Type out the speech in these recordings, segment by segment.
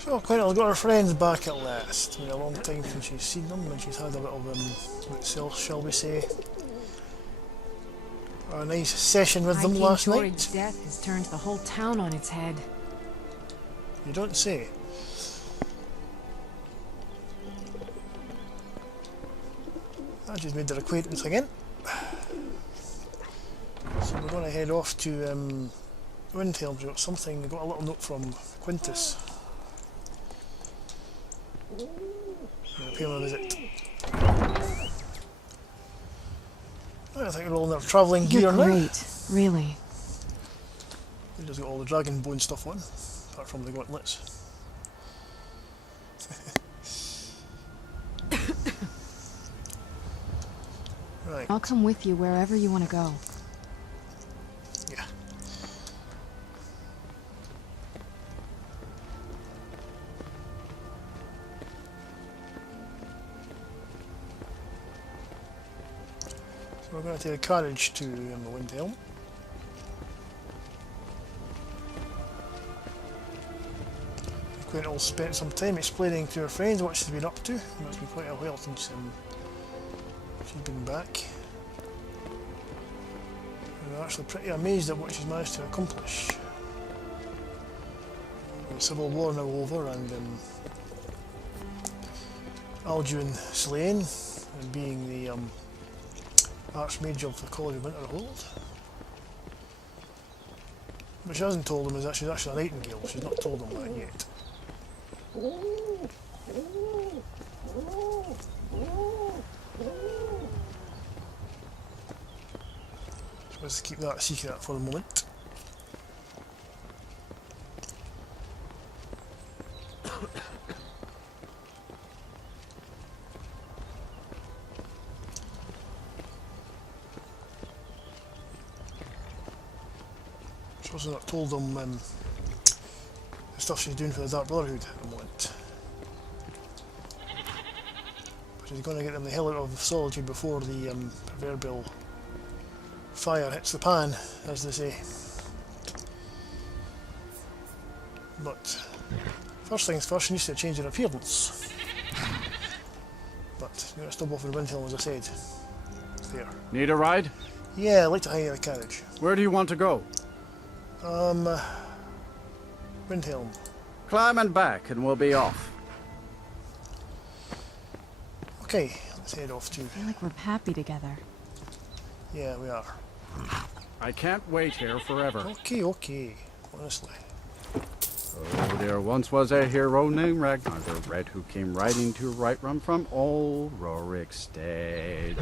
So Quentyl got her friends back at last. It's been a long time since she's seen them, and she's had a bit of shall we say, a nice session with them last night. King Torrid's death has turned the whole town on its head. You don't say. I just made their acquaintance again. So we're going to head off to Quentyl. We got something. We got a little note from Quintus. Pay him a visit. I think we're all in our travelling gear now. Great, really. We just got all the dragon bone stuff on, apart from the gauntlets. Right. I'll come with you wherever you want to go. Yeah. So we're going to take a carriage to the Windhelm. Quentyl spent some time explaining to her friends what she's been up to. It's been quite a while since she's been back. And we're actually pretty amazed at what she's managed to accomplish. The Civil War now over, and Alduin slain, and being the Archmage of the College of Winterhold. What she hasn't told them is that she's actually a nightingale. She's not told them that yet. So let's keep that a secret for the moment. She's also not told them the stuff she's doing for the Dark Brotherhood at the moment. But she's going to get them the hell out of Solitude before the proverbial fire hits the pan, as they say. But first things first, she needs to change her appearance. But you're going to stop off in Windhelm, as I said. There. Need a ride? Yeah, I'd like to hire a carriage. Where do you want to go? Windhelm. Climb and back and we'll be off. Okay, let's head off to... I feel like we're happy together. Yeah, we are. I can't wait here forever. Okay, honestly. Oh, there once was a hero named Ragnar the Red who came riding to Whiterun from old Rorikstead.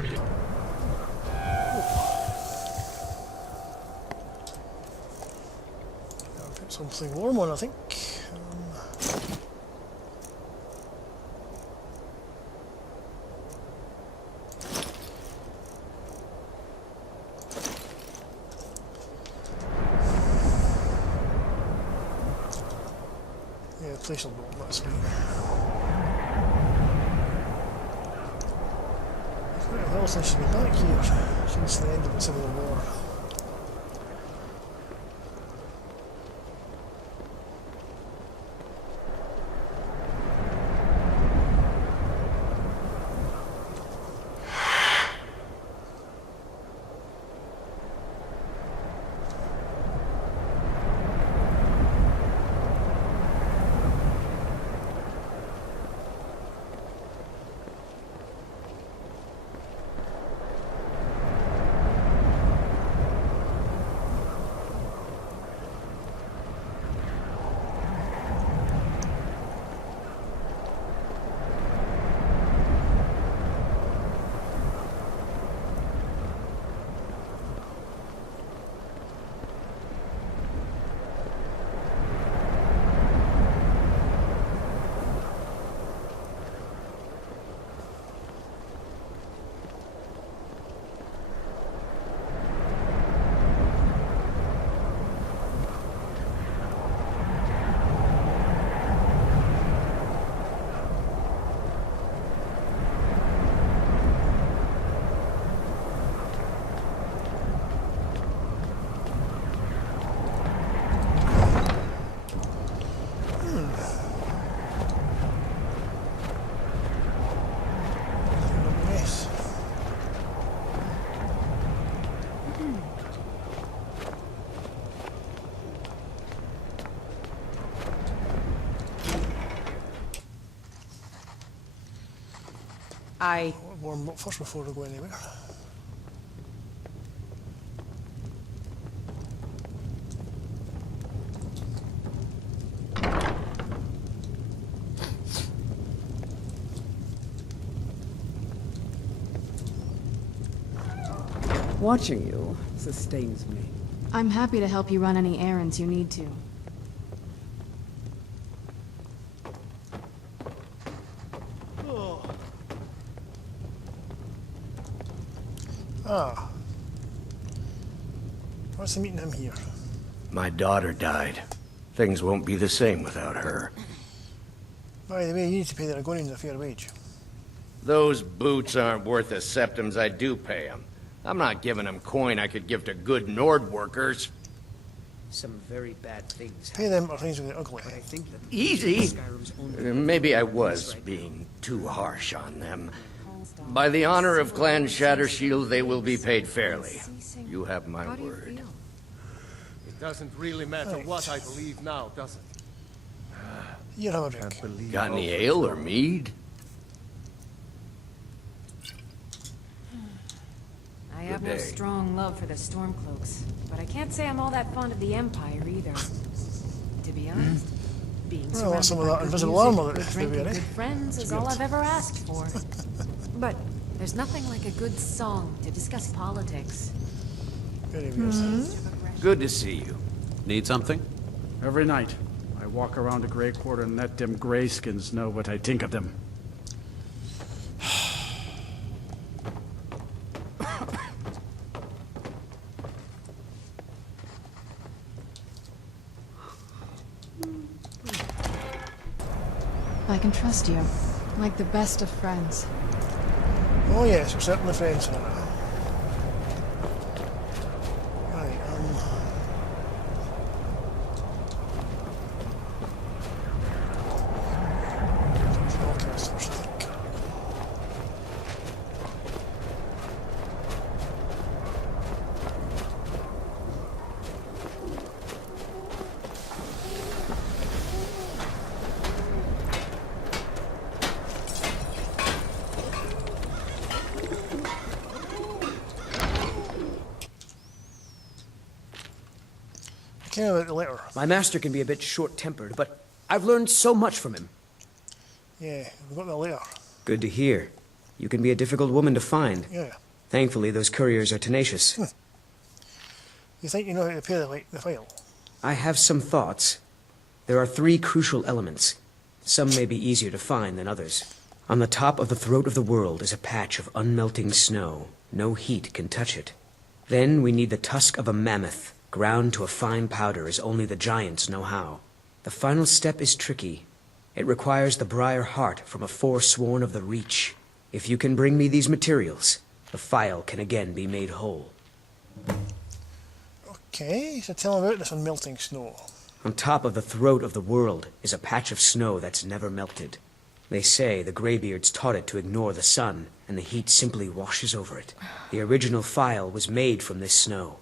I'll put something warm on, I think. Yeah, place will warm, that's fine. It's quite a while since she's been back here, since the end of the Civil War. Warm up first before we go anywhere. Watching you sustains me. I'm happy to help you run any errands you need to. Ah. What's the meeting him here? My daughter died. Things won't be the same without her. By the way, you need to pay the Argonians a fair wage. Those boots aren't worth the septims I do pay them. I'm not giving them coin I could give to good Nord workers. Some very bad things Pay them or things with the ugly. but I think that Easy? Skyrim's only Maybe I was being too harsh on them. By the honor of Clan Shattershield, they will be paid fairly. You have my How do you word. feel? It doesn't really matter Right. what I believe now, does it? Here, have a drink. Believe Got any ale or mead? I have no day. strong love for the Stormcloaks, but I can't say I'm all that fond of the Empire either. To be honest, being Well, what's surrounded some of by that good invisible music, armor that good they drink, wear, and eh? good friends is all I've ever asked for. But there's nothing like a good song to discuss politics. Very weird. Good to see you. Need something? Every night, I walk around the Grey Quarter and let them grayskins know what I think of them. I can trust you, like the best of friends. Oh yes, we're certainly friends now. Right, Alchemist first, I think. I came about the letter. My master can be a bit short-tempered, but I've learned so much from him. Yeah, we got the letter. Good to hear. You can be a difficult woman to find. Yeah. Thankfully, those couriers are tenacious. You think you know how to pay the file? I have some thoughts. There are 3 crucial elements. Some may be easier to find than others. On the top of the throat of the world is a patch of unmelting snow. No heat can touch it. Then we need the tusk of a mammoth, ground to a fine powder as only the giants know how. The final step is tricky. It requires the briar heart from a forsworn of the Reach. If you can bring me these materials, the file can again be made whole. Okay, so tell him about this unmelting snow. On top of the throat of the world is a patch of snow that's never melted. They say the Greybeards taught it to ignore the sun, and the heat simply washes over it. The original file was made from this snow.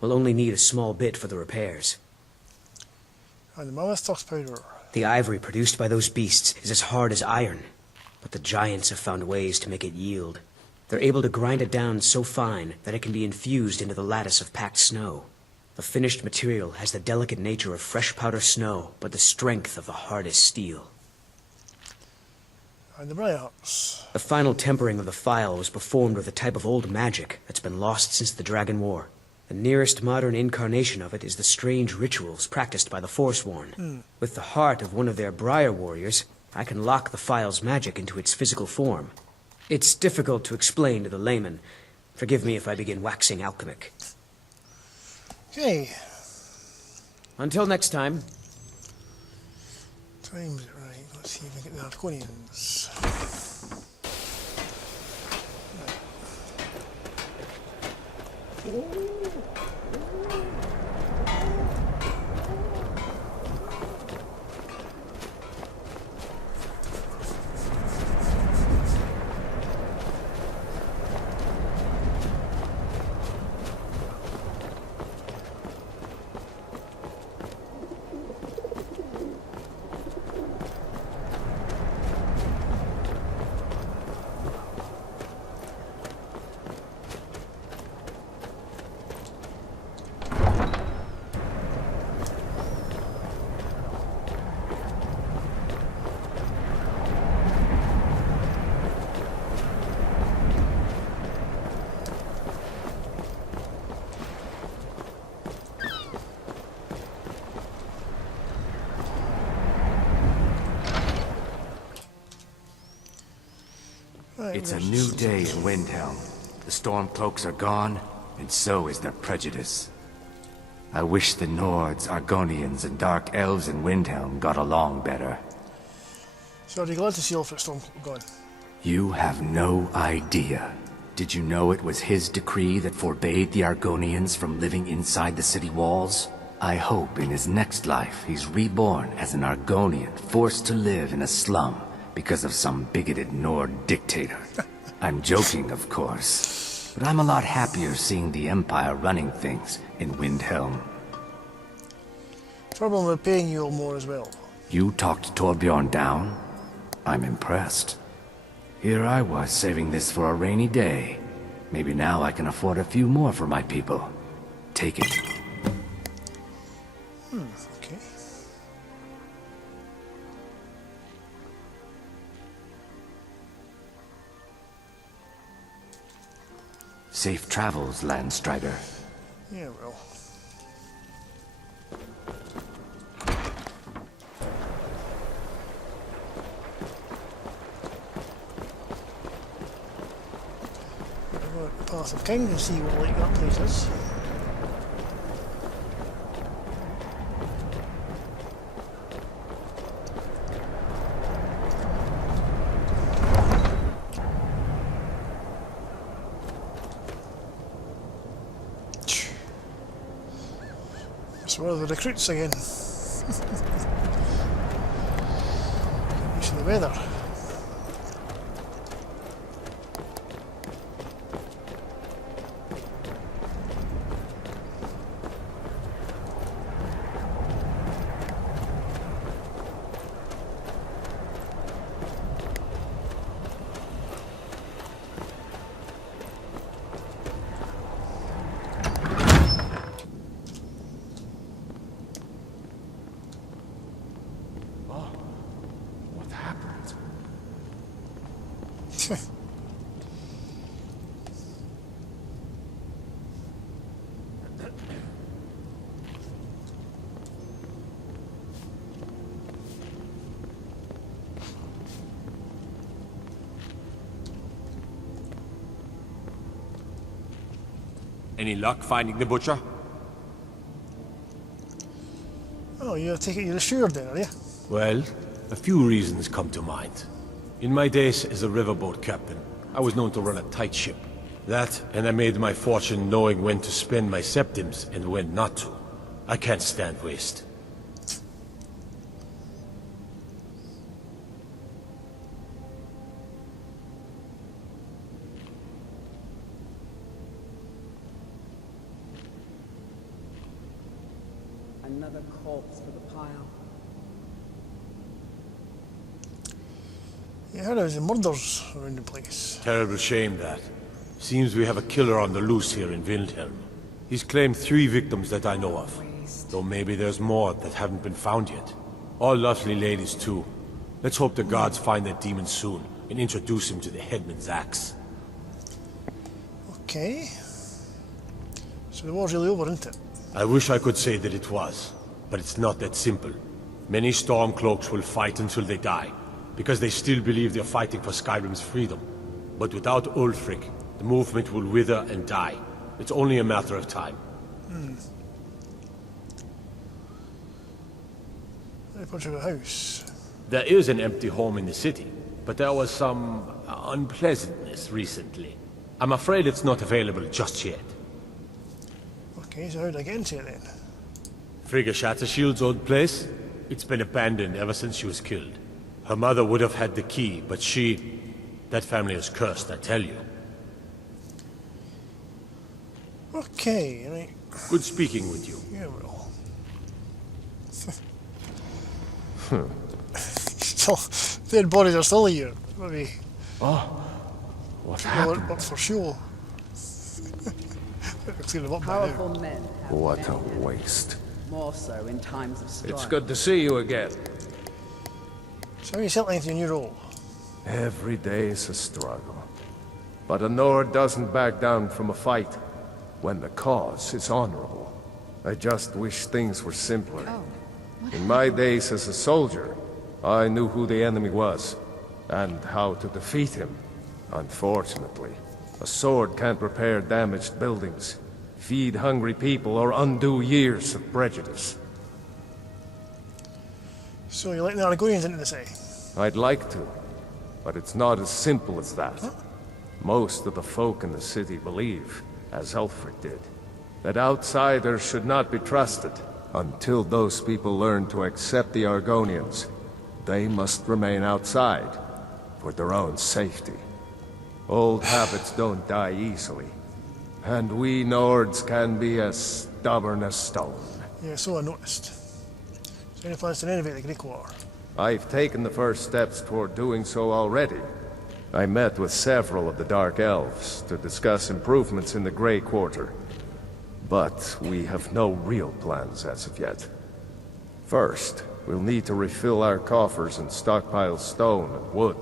We'll only need a small bit for the repairs. And the mammoth tusk powder. The ivory produced by those beasts is as hard as iron, but the giants have found ways to make it yield. They're able to grind it down so fine that it can be infused into the lattice of packed snow. The finished material has the delicate nature of fresh powder snow, but the strength of the hardest steel. And the briar hearts. The final tempering of the file was performed with a type of old magic that's been lost since the Dragon War. The nearest modern incarnation of it is the strange rituals practiced by the Forsworn. With the heart of one of their Briar warriors, I can lock the file's magic into its physical form. It's difficult to explain to the layman. Forgive me if I begin waxing alchemic. Okay, Until next time. time's it right. Let's see if we get the Arconians. It's a new day in Windhelm. The Stormcloaks are gone, and so is their prejudice. I wish the Nords, Argonians, and Dark Elves in Windhelm got along better. So are you glad to see Ulfric Stormcloak gone? You have no idea. Did you know it was his decree that forbade the Argonians from living inside the city walls? I hope in his next life he's reborn as an Argonian forced to live in a slum because of some bigoted Nord dictator. I'm joking, of course, but I'm a lot happier seeing the Empire running things in Windhelm. Trouble with paying you more as well. You talked Torbjorn down? I'm impressed. Here I was saving this for a rainy day. Maybe now I can afford a few more for my people. Take it. Okay. Safe travels, Landstrider. Yeah, well. Path of King and see what like that place is. It's one of the recruits again. Use of the weather. Any luck finding the butcher? Oh, you take it you're assured then, are you? Well, a few reasons come to mind. In my days as a riverboat captain, I was known to run a tight ship. That, and I made my fortune knowing when to spend my septims and when not to. I can't stand waste. Another corpse for the pile. Yeah, there's murders around the place. Terrible shame, that. Seems we have a killer on the loose here in Windhelm. He's claimed 3 victims that I know of. Though maybe there's more that haven't been found yet. All lovely ladies, too. Let's hope the gods find that demon soon, and introduce him to the headman's axe. Okay. So the war's really over, isn't it? I wish I could say that it was, but it's not that simple. Many Stormcloaks will fight until they die, because they still believe they're fighting for Skyrim's freedom. But without Ulfric, the movement will wither and die. It's only a matter of time. Very much of a house. There is an empty home in the city, but there was some unpleasantness recently. I'm afraid it's not available just yet. Okay, so how'd I get into it then? Frigga Shattershield's old place? It's been abandoned ever since she was killed. Her mother would have had the key, but she... That family is cursed, I tell you. Okay, right. Good speaking with you. Yeah, well. Still, dead bodies are still here. Maybe. What Well, happened? but for sure. Clear them up by now. Powerful men have What a many waste. enemies, more so in times of strife. It's good to see you again. So how are you settling into your new role? Every day is a struggle. But a Nord doesn't back down from a fight when the cause is honorable. I just wish things were simpler. In my days as a soldier, I knew who the enemy was and how to defeat him. Unfortunately, a sword can't repair damaged buildings, feed hungry people, or undo years of prejudice. So you let the Argonians into the city? I'd like to, but it's not as simple as that. Huh? Most of the folk in the city believe, as Ulfric did, that outsiders should not be trusted. Until those people learn to accept the Argonians, they must remain outside, for their own safety. Old habits don't die easily, and we Nords can be as stubborn as stone. Yeah, so I noticed. So any plans to renovate the Greek Water? I've taken the first steps toward doing so already. I met with several of the Dark Elves to discuss improvements in the Grey Quarter. But we have no real plans as of yet. First, we'll need to refill our coffers and stockpile stone and wood.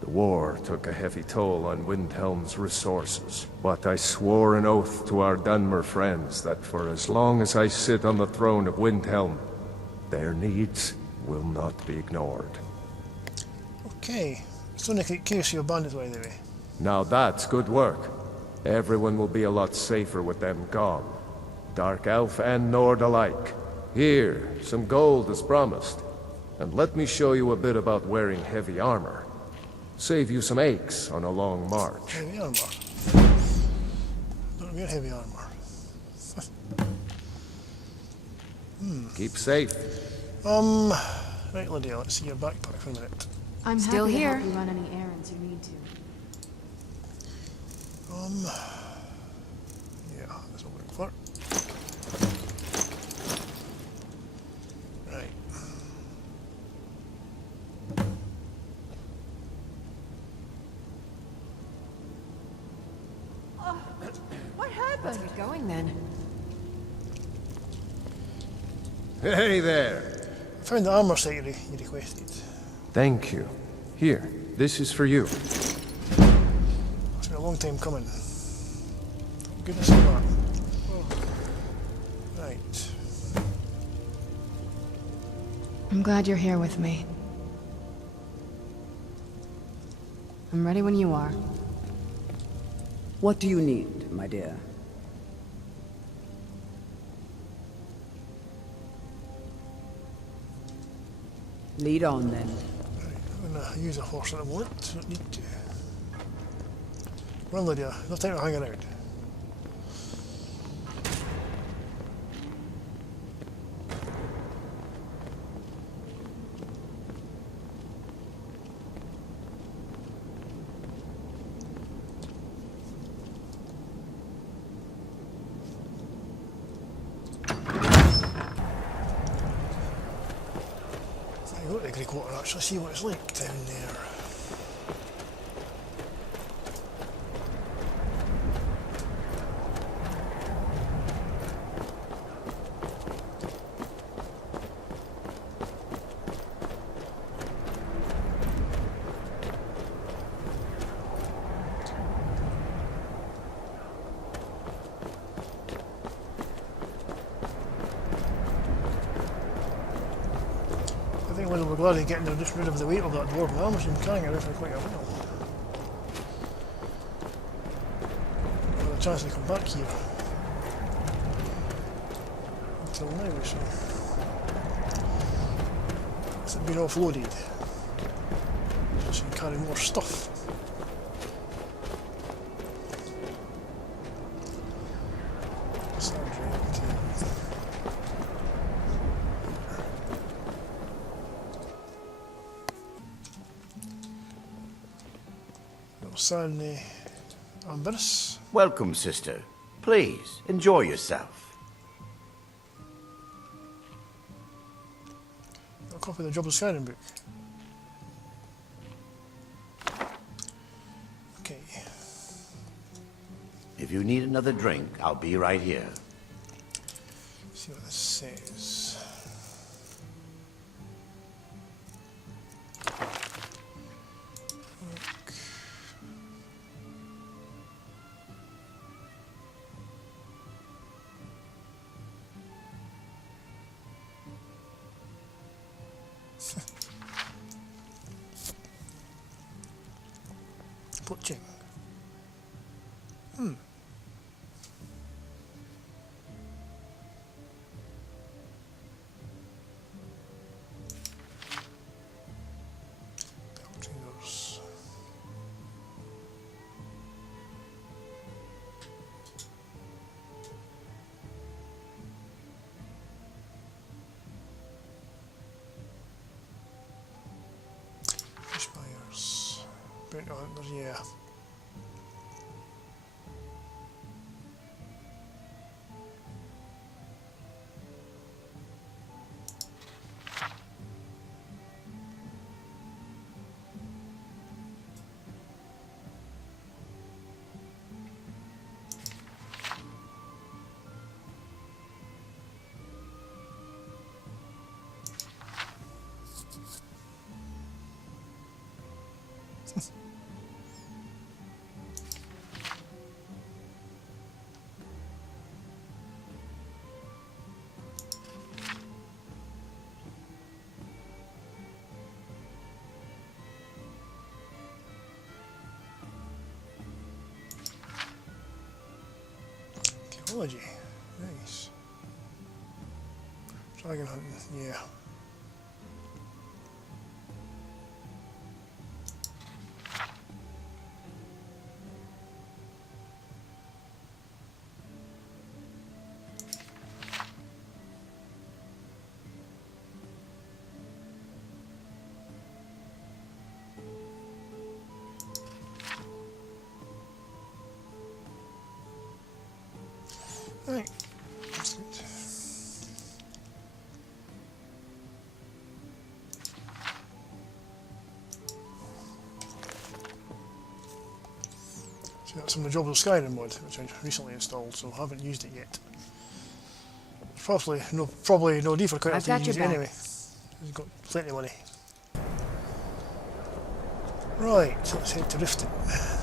The war took a heavy toll on Windhelm's resources, but I swore an oath to our Dunmer friends that for as long as I sit on the throne of Windhelm, their needs will not be ignored. Okay. Stone case your bandits, by the way. Now that's good work. Everyone will be a lot safer with them gone. Dark Elf and Nord alike. Here, some gold as promised. And let me show you a bit about wearing heavy armor. Save you some aches on a long march. Heavy armor. Don't wear heavy armor. Keep safe. Right, Lydia, let's see your backpack for a minute. I'm Still happy here. to help you run any errands you need to. Yeah, that's what we're looking for. Right. What Let's happened? get going then. Hey there. I found the armor set you requested. Thank you. Here, this is for you. It's been a long time coming. Goodness for that. Right. I'm glad you're here with me. I'm ready when you are. What do you need, my dear? Lead on, then. I'm gonna use a horse at the moment. Don't need to. Run, Lydia. No time to hang around. I go to the Greek Water actually, see what it's like down there. I think we're glad to get rid of the weight of that dwarven armor. She's been carrying it around for quite a while. We'll have a chance to come back here. Until now, so. It's been offloaded. So she can carry more stuff. Sounds right. Mercenary Amberus. Welcome, sister. Please, enjoy yourself. A copy of the Jobless Skyrim book. Okay. If you need another drink, I'll be right here. See what this says. Butching. Hmm. Beltingers. Fish buyers. Burnt hunters, yeah. Archaeology. Nice. Dragon hunting, yeah. Right. That's good. So that's some of the jobs of Skyrim mod, which I recently installed, so I haven't used it yet. It's probably no need for Quentyl I've to got use it your back. anyway. He's got plenty of money. Right, so let's head to Riften.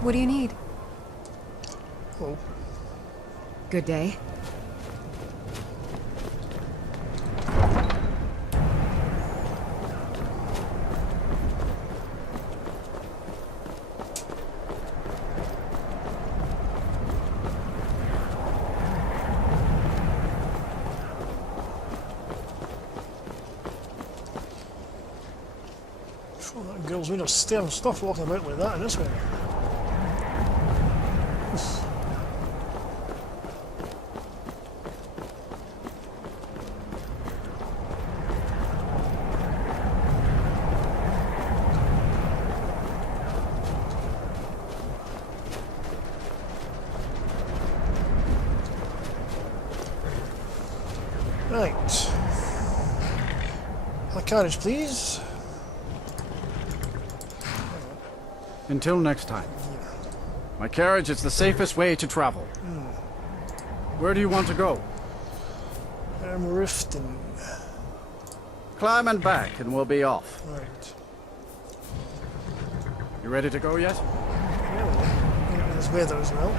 What do you need? Oh, Good day. oh, that girl's made of stern stuff walking about like that in this weather. Right. A carriage, please. Until next time. My carriage is the safest way to travel. Where do you want to go? Riften. Climb and back, and we'll be off. Right. You ready to go yet? Yeah, this weather as well.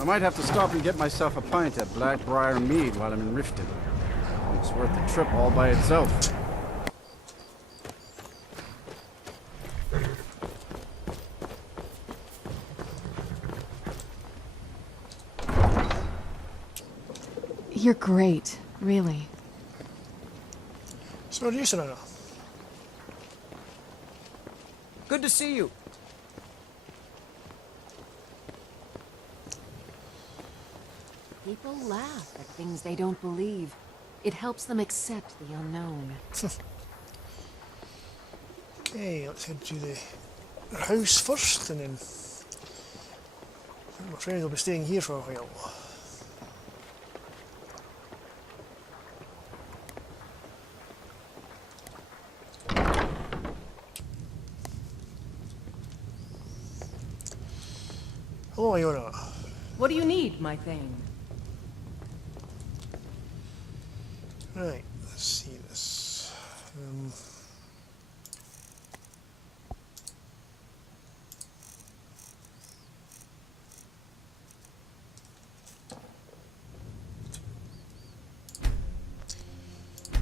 I might have to stop and get myself a pint at Blackbriar Mead while I'm in Riften. It's worth the trip all by itself. You're great, really. So what are you, Serena? Good to see you. People laugh at things they don't believe. It helps them accept the unknown. Okay, let's head to the house first, and then my friends will be staying here for a while. Oh, you're not. What do you need, my thing? Right, let's see this.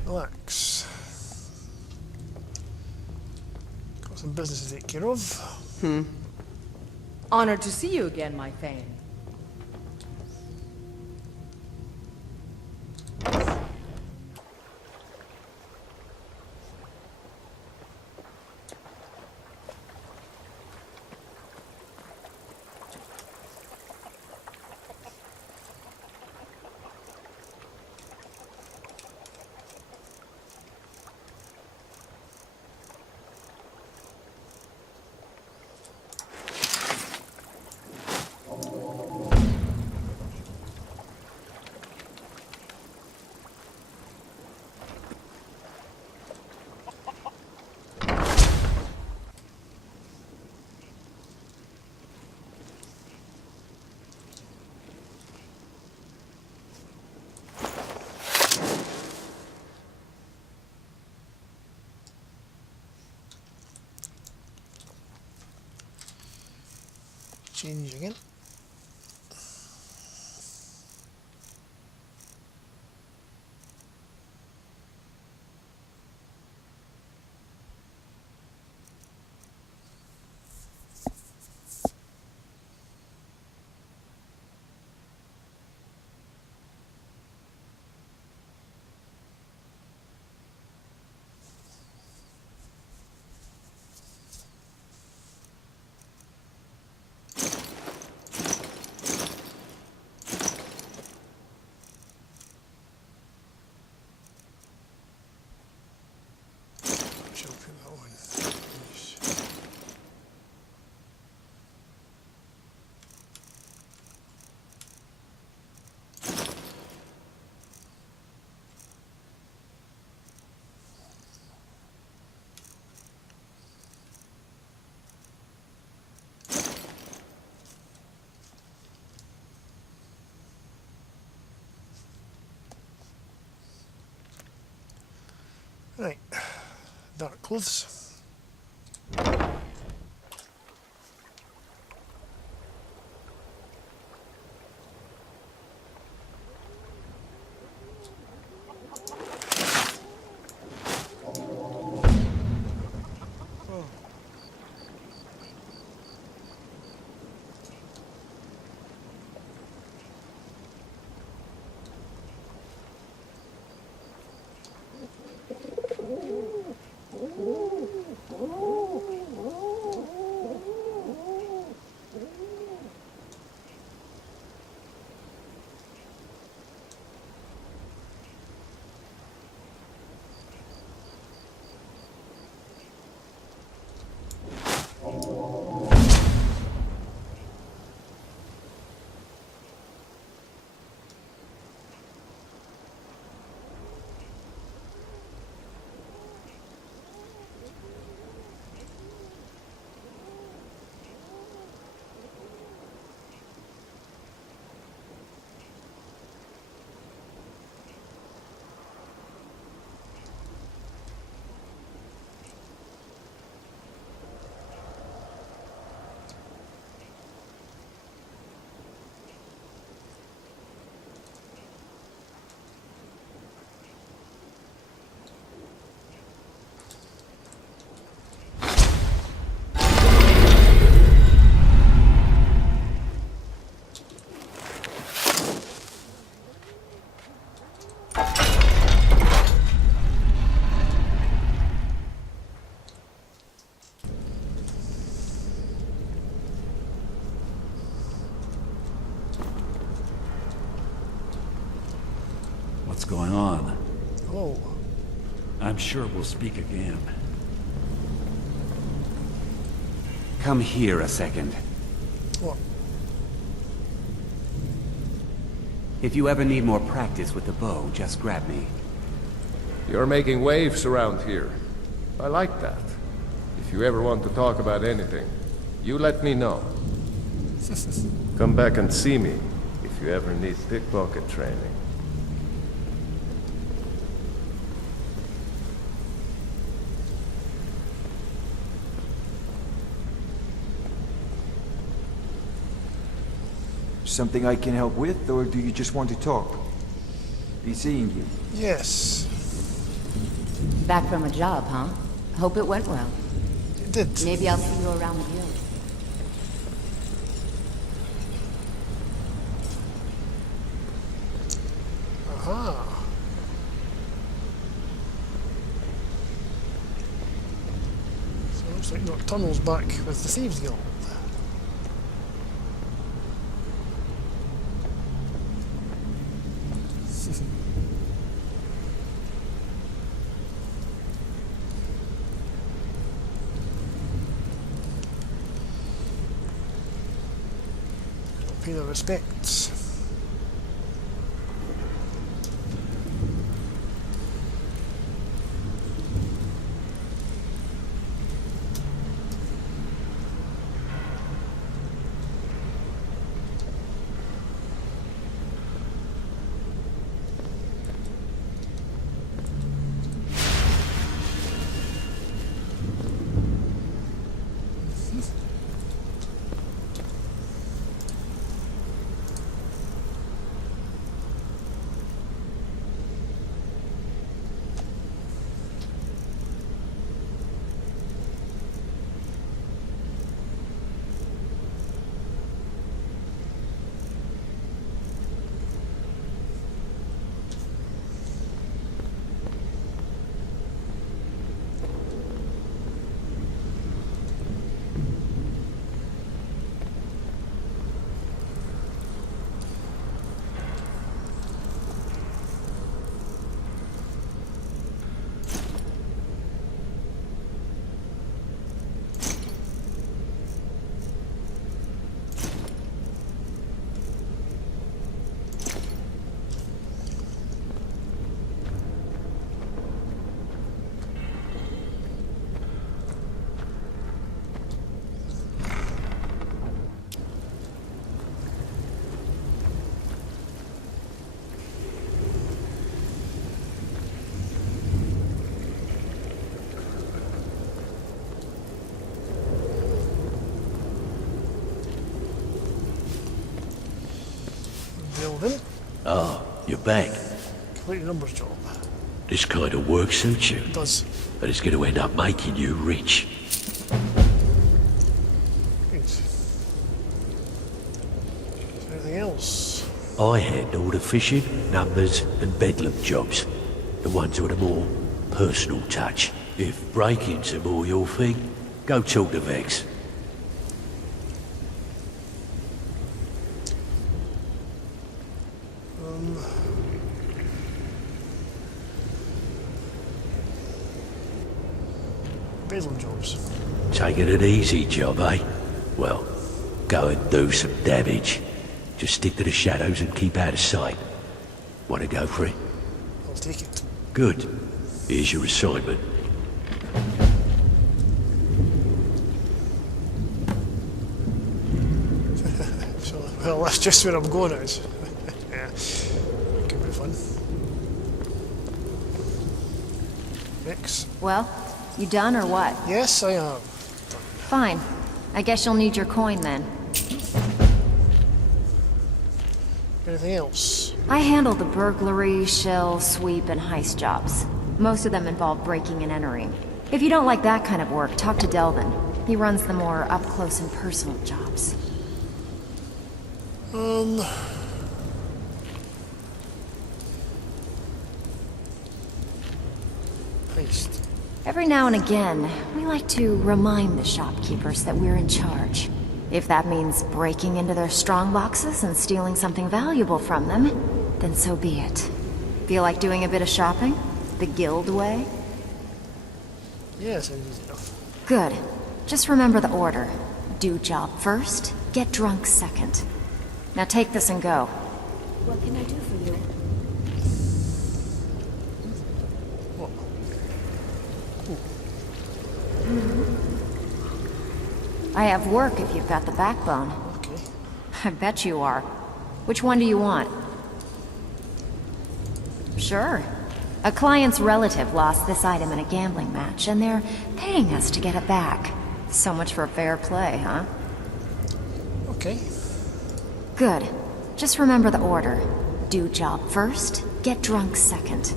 Relax. Got some business to take care of. Honored to see you again, my Thane. Change again. Shall put that one. Yes. Right, dark clothes. What's going on? Oh, I'm sure we'll speak again. Come here a second. what? If you ever need more practice with the bow, just grab me. You're making waves around here. I like that. If you ever want to talk about anything, you let me know. Come back and see me if you ever need pickpocket training. Something I can help with, or do you just want to talk? Be seeing you. Yes, Back from a job, huh? Hope it went well. it did. Maybe I'll see you around the guild. Aha. So it looks like you've got tunnels back with the Thieves Guild. Pay their respects. Delvin. Ah, you're back. Complete a numbers job. This kind of work suits you. It does. And it's going to end up making you rich. Good. Is there anything else? I handle the fishing, numbers, and bedlam jobs. The ones with a more personal touch. If breaking's are more your thing, go talk to Vex. Bedlam jobs. Taking an easy job, eh? Well, go and do some damage. Just stick to the shadows and keep out of sight. Want to go for it? I'll take it. Good. Here's your assignment. So, well, that's just where I'm going at. Yeah. Could be fun. Vex. Well, you done or what? Yes, I am. Fine. I guess you'll need your coin then. Anything else? I handle the burglary, shell, sweep, and heist jobs. Most of them involve breaking and entering. If you don't like that kind of work, talk to Delvin. He runs the more up-close and personal jobs. Heist. Every now and again, we like to remind the shopkeepers that we're in charge. If that means breaking into their strong boxes and stealing something valuable from them, then so be it. Feel like doing a bit of shopping? The guild way? Yeah, sounds easy enough. Good. Just remember the order. Do job first, get drunk second. Now take this and go. What can I do for you? I have work if you've got the backbone. Okay. I bet you are. Which one do you want? Sure. A client's relative lost this item in a gambling match, and they're paying us to get it back. So much for fair play, huh? Okay. Good. Just remember the order. Do job first, get drunk second.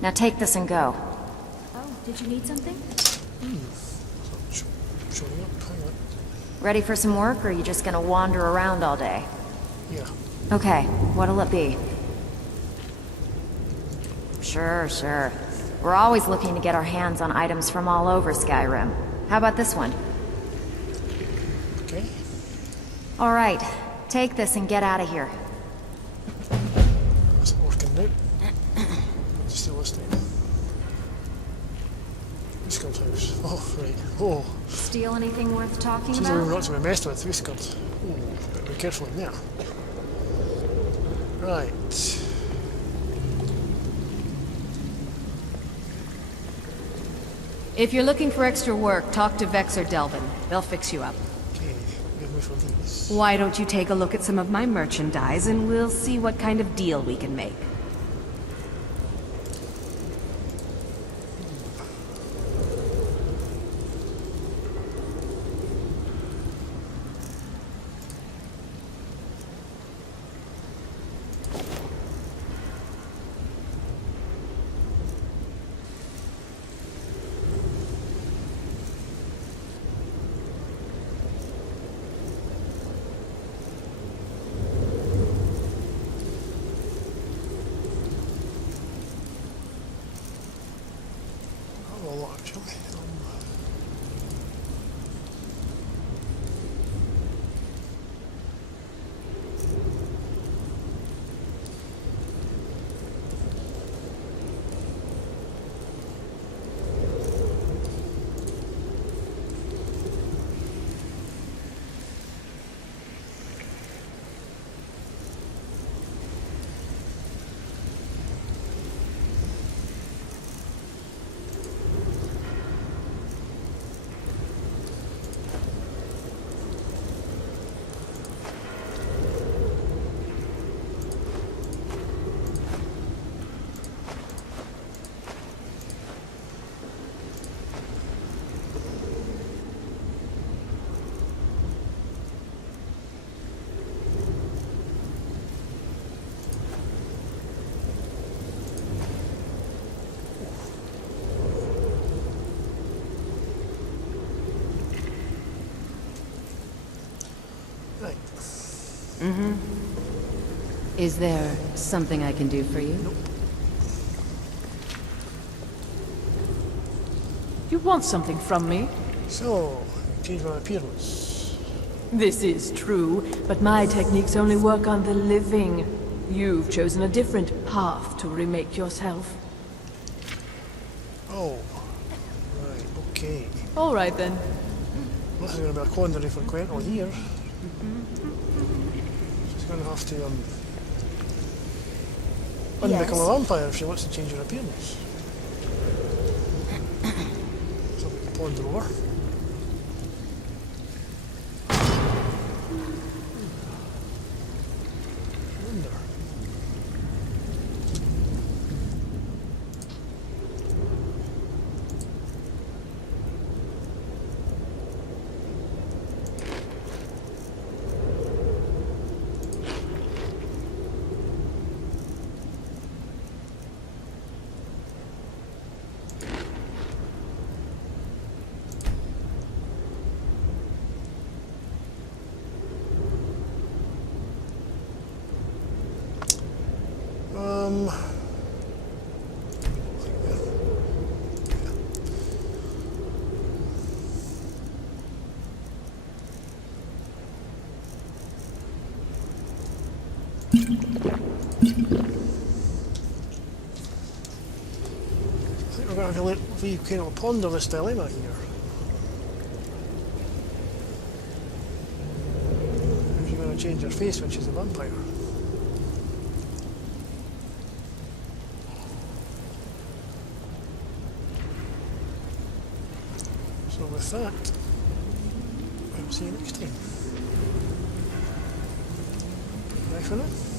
Now take this and go. Oh, did you need something? Showing up, hang on. Ready for some work, or are you just gonna wander around all day? Yeah. Okay, what'll it be? Sure, sure. We're always looking to get our hands on items from all over Skyrim. How about this one? Okay. All right, take this and get out of here. That's not working now. Let's steal this thing. Whiskers house. Oh, right. Oh. Steal anything worth talking She's about? not to be messed with, Whiskers. Oh, better be careful in there. Right. If you're looking for extra work, talk to Vex or Delvin. They'll fix you up. Okay, give me for these. Why don't you take a look at some of my merchandise and we'll see what kind of deal we can make. Mm-hmm. Is there something I can do for you? Nope. You want something from me? So, change my appearance. This is true, but my techniques only work on the living. You've chosen a different path to remake yourself. Oh. Right, okay. All right then. This is going to be a quandary for Quentyl here. She's going to have to unbecome a vampire if she wants to change her appearance. So we can ponder over. I think we're going to have to leave Quentyl ponder this dilemma here. If you're going to change her face when she's a vampire. So with that, I'll see you next time. on it.